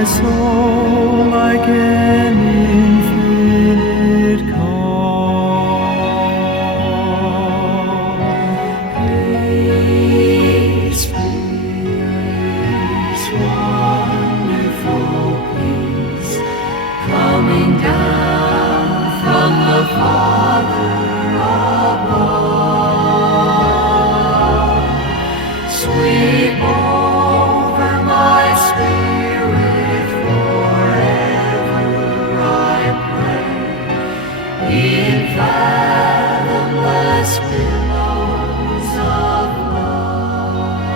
my soul like an infinite calm. Peace, peace, wonderful peace, coming down from the Father above. Sweep over my spirit forever, I pray, in fathomless billows of love,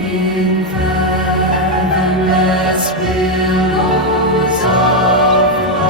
in fathomless billows of love.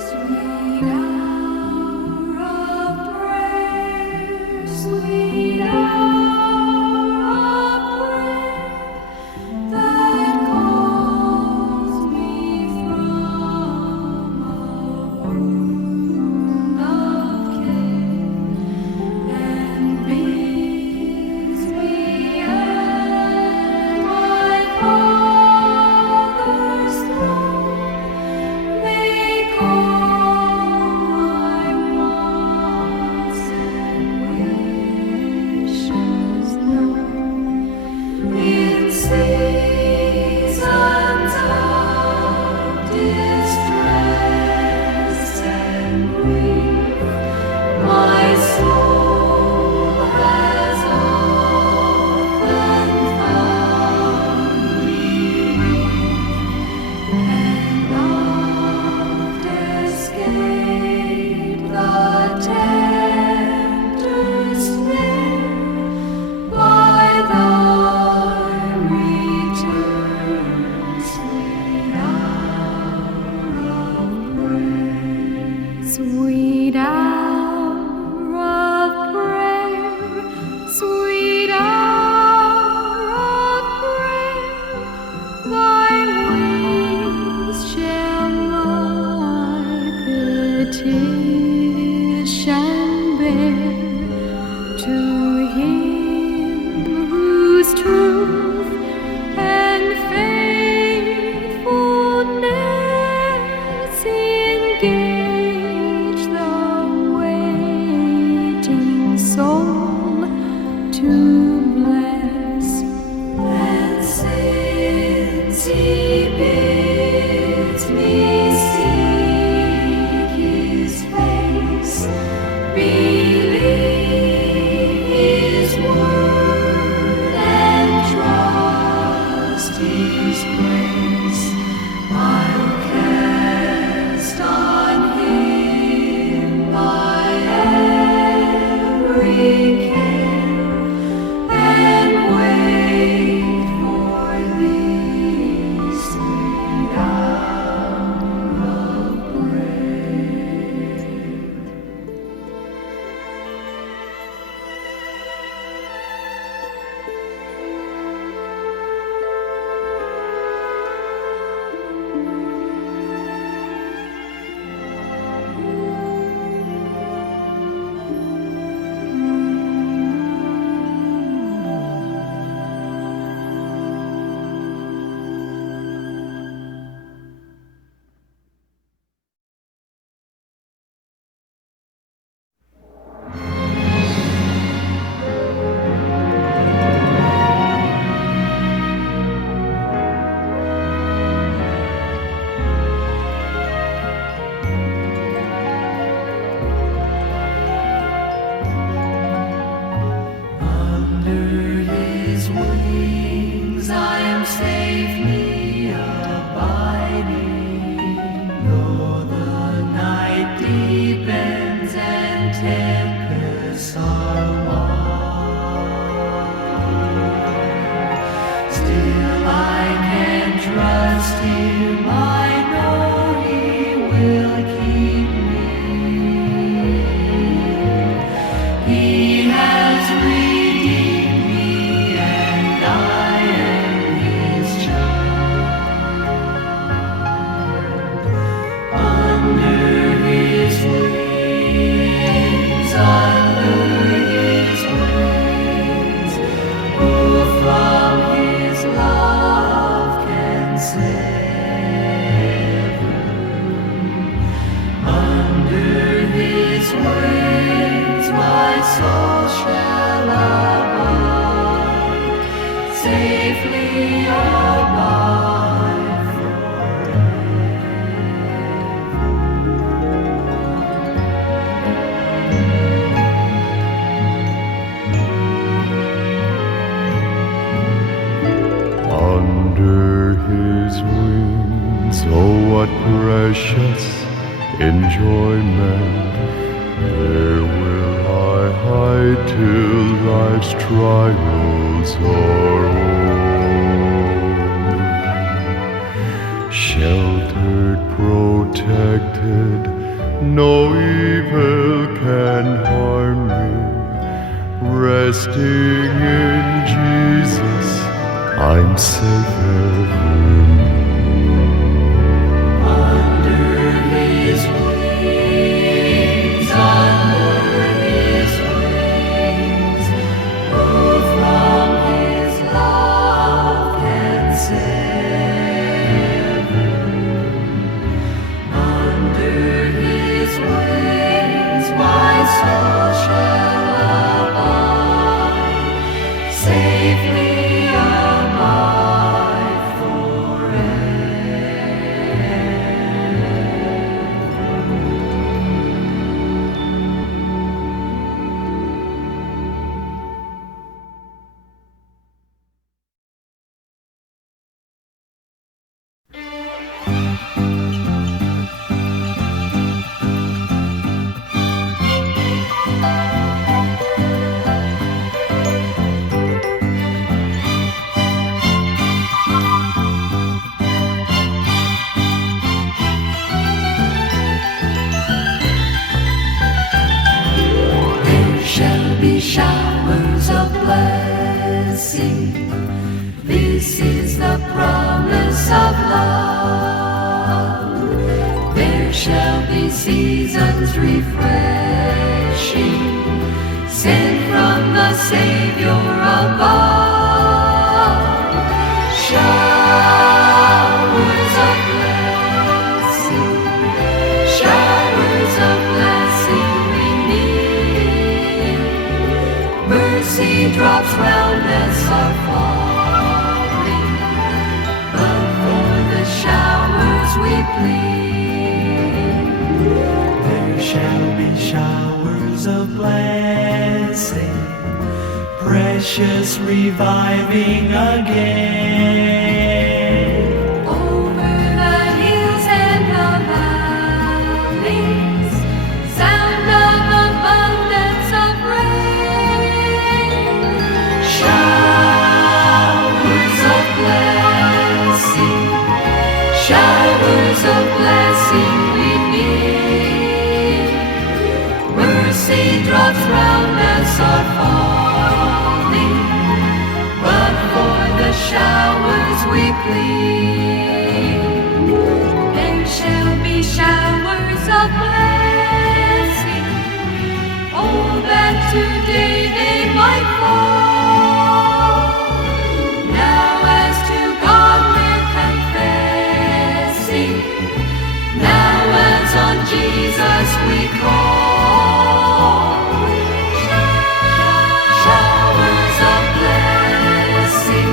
Sweet hour of prayer, sweet hour of prayer, that calls me from a world of care, and bids me at my Father's throne, make all my wants and wishes known. In seasons of distress and grief, my soul has often found relief, and oft escaped the tempter's snare by thy return, sweet hour of prayer. Sweet hour of prayer, sweet hour of prayer, thy wings shall my petition bear to Him whose truth and faithfulness engage the waiting soul to bless. And since He bids me seek His face, believe His word and trust His grace, I'll cast on Him my every care, and wait for Thee, sweet hour of prayer. tempests are wild. Still Him, I know He will keep me. He has redeemed me, and I am His child. Under His wings, who from His love can sever? Under His wings, my soul shall abide, safely abide forever. Under His wings, oh what precious enjoyment. There will I hide till life's trials are o'er. Sheltered, protected, no evil can harm me. Resting in Jesus, I'm safe evermore. Under His wings, who from His love can sever? Under His wings, my soul shall abide, safely abide forever. There shall be showers of blessing. This is the promise of love. There shall be seasons refreshing, sent from the Savior above. Showers of blessing, showers of blessing we need. Mercy drops round us are falling, but for the showers we plead. There shall be showers of blessing, precious reviving again. Over the hills and the valleys, sound of abundance of rain. Showers of blessing, showers of blessing we need. Mercy drops round us are falling, but for the showers we plead. There shall be showers of blessing, oh that today they might fall. Now as to God we're confessing, now as on Jesus we call. Showers of blessing,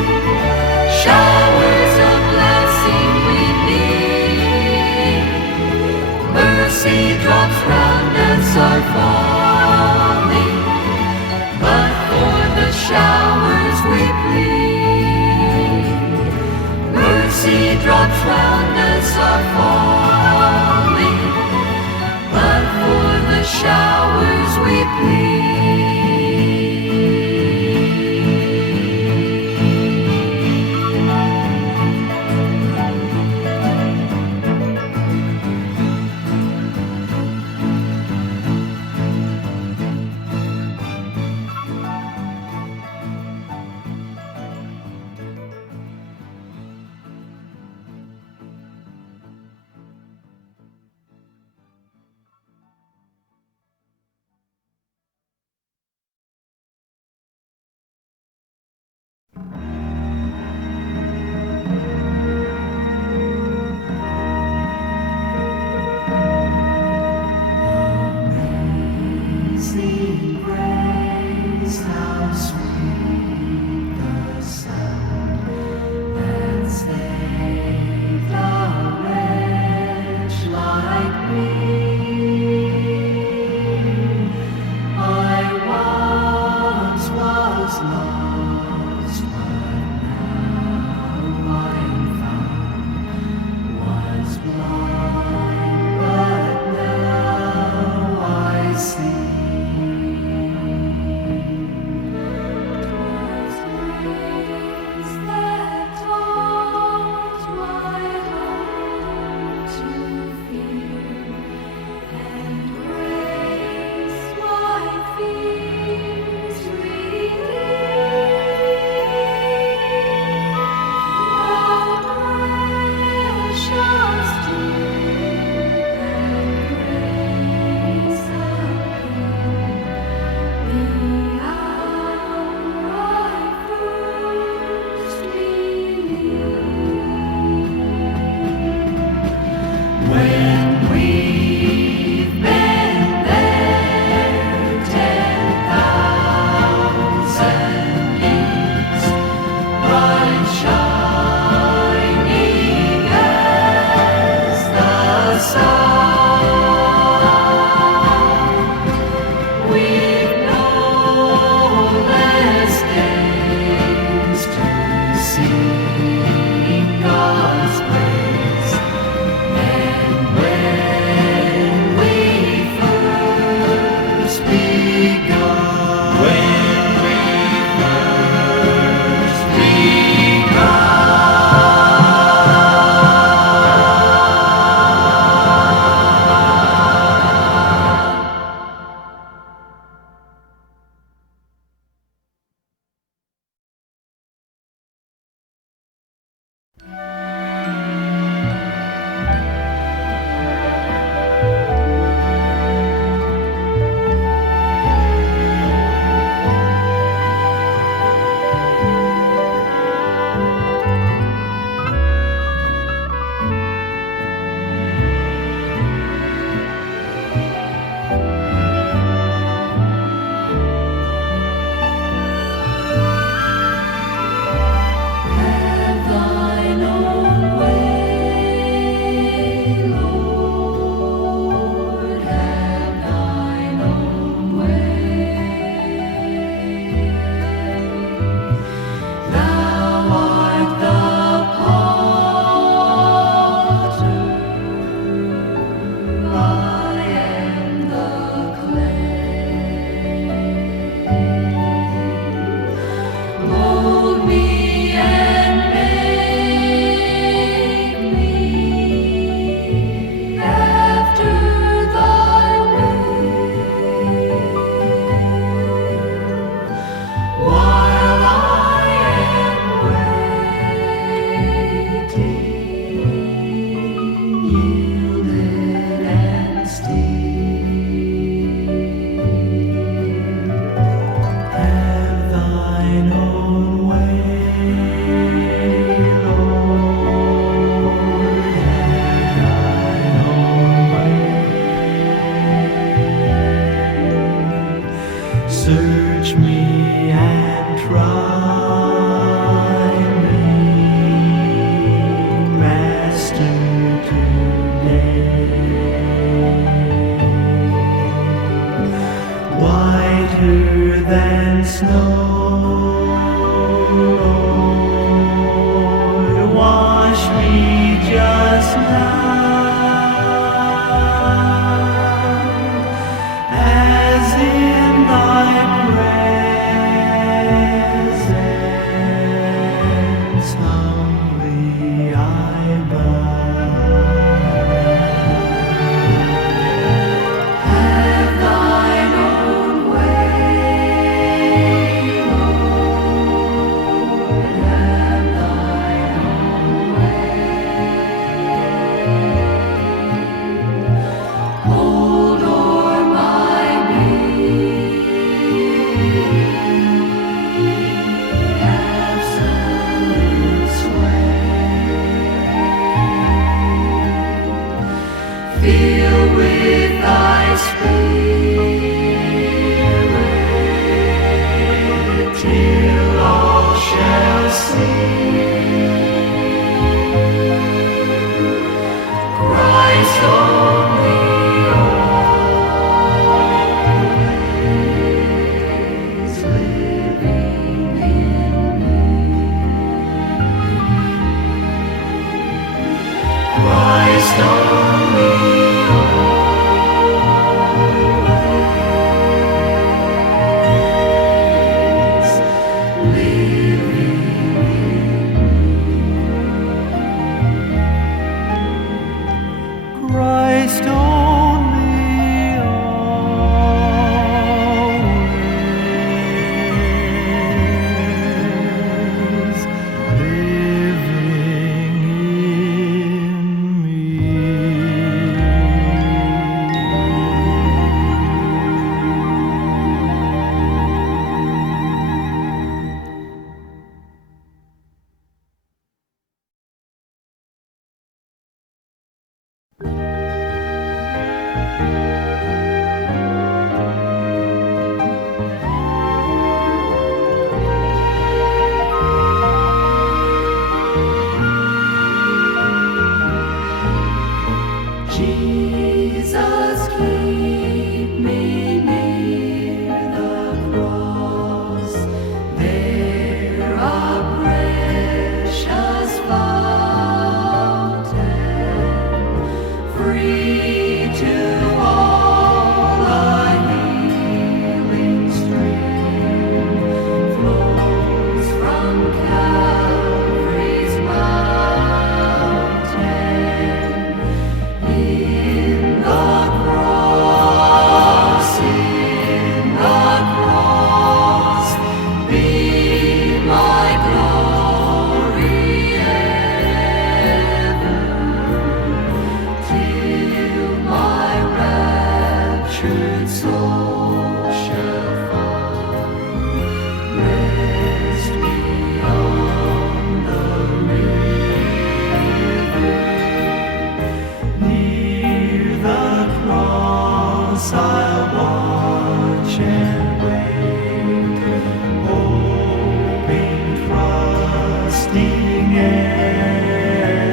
showers of blessing we need. Mercy drops round us are falling, but for the showers we plead. Mercy drops round us are falling, but for the showers we plead. shining as the sun. We've no less days to sing God's praise. And when we first begun,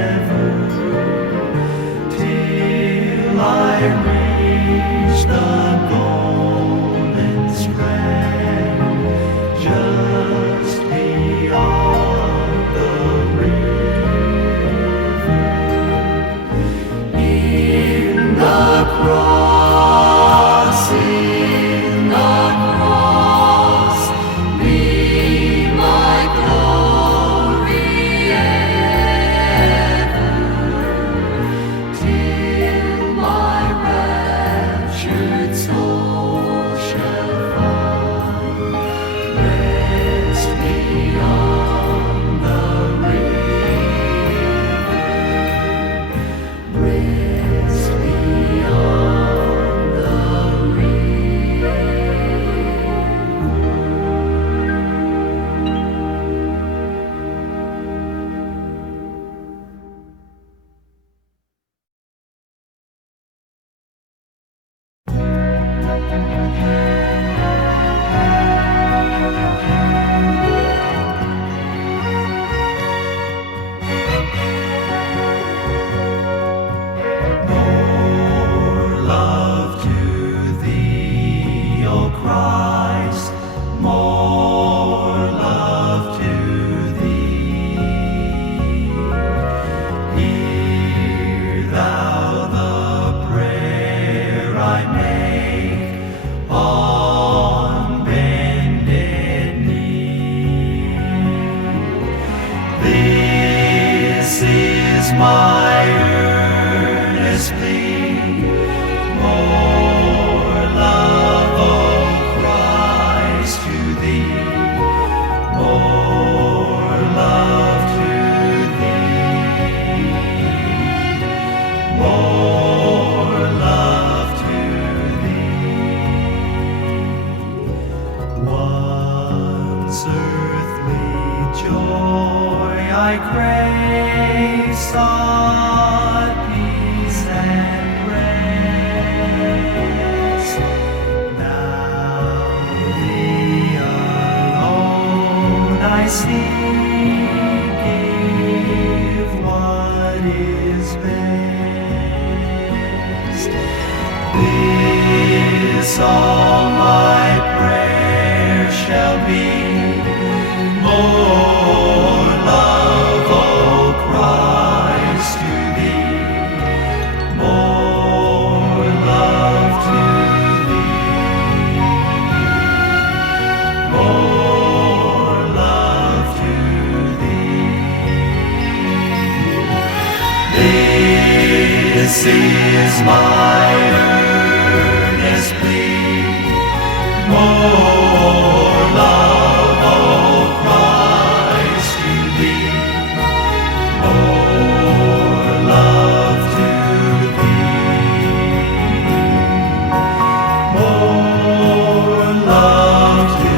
ever, till I reach the golden strand, just beyond the river. In the cross, be my glory ever, till my raptured soul shall find rest beyond the river, rest beyond the river. More love to thee, O Christ, more love to thee. Hear thou the prayer I make on bended knee. This is my earnest plea, more love, O Christ, to thee, more love to thee, more love to thee. Once earthly joy I crave, sought peace and rest. Now thee alone I seek, give what is best. This all my prayer shall be, more love, O Christ, to thee, more love to thee, more love to thee. This is my earnest plea, more love, O Christ, to thee, more love to thee, more love to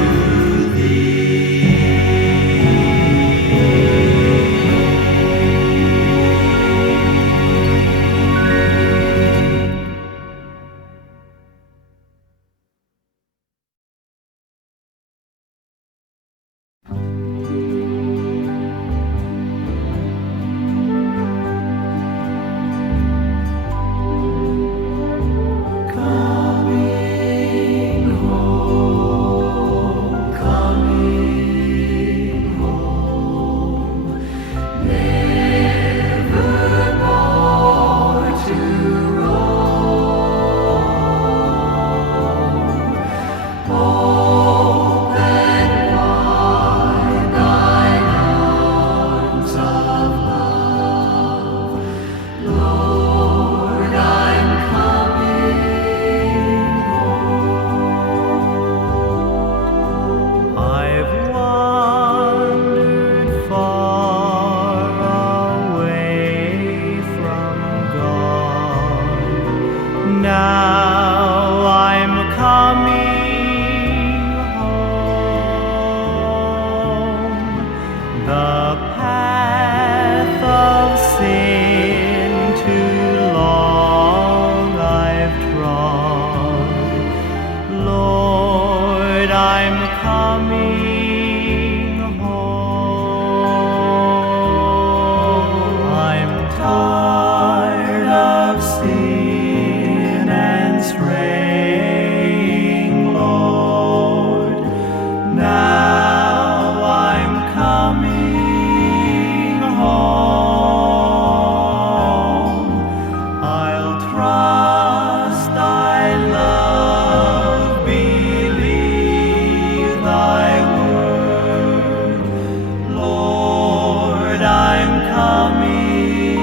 I'm coming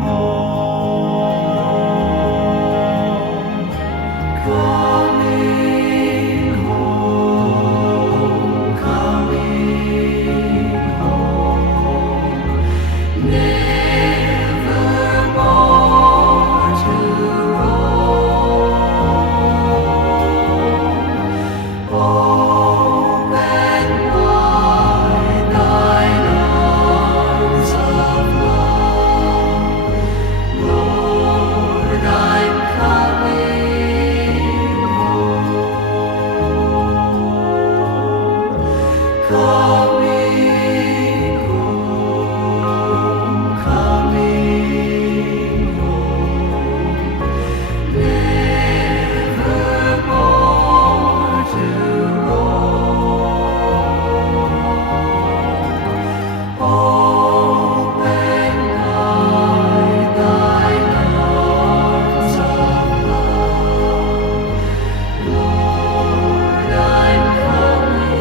home. Coming home, coming home. Nevermore to roam. Open wide thine arms of love. Lord, I'm coming home. Coming home, coming home. Nevermore to roam. Open wide thine arms of love. Lord, I'm coming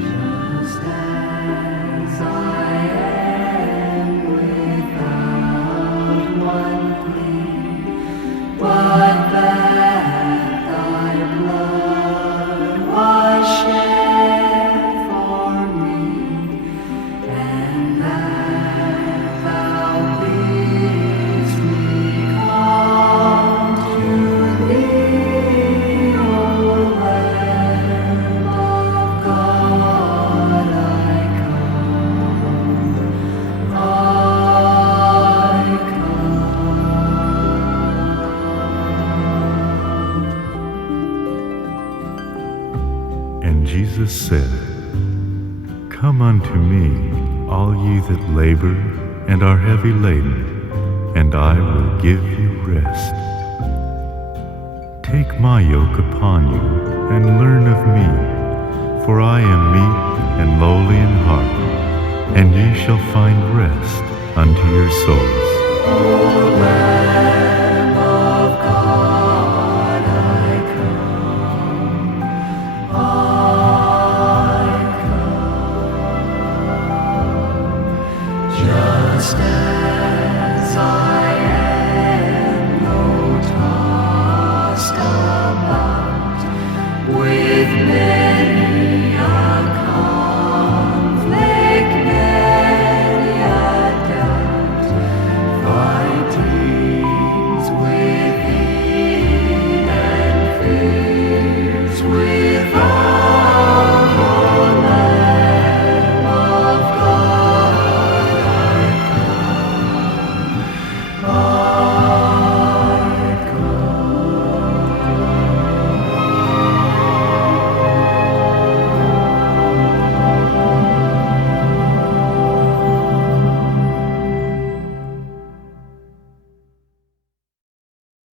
just as I am without one plea, but that thy blood was shed for me, and that thou bidst me come to thee, O Lamb of God, I come, I come. And Jesus said, Come unto me, all ye that labor and are heavy laden, and I will give you rest. Take my yoke upon you, and learn of me, for I am meek and lowly in heart, and ye shall find rest unto your souls. O Lamb of God, I come, I come. Just as I am, though tossed about with many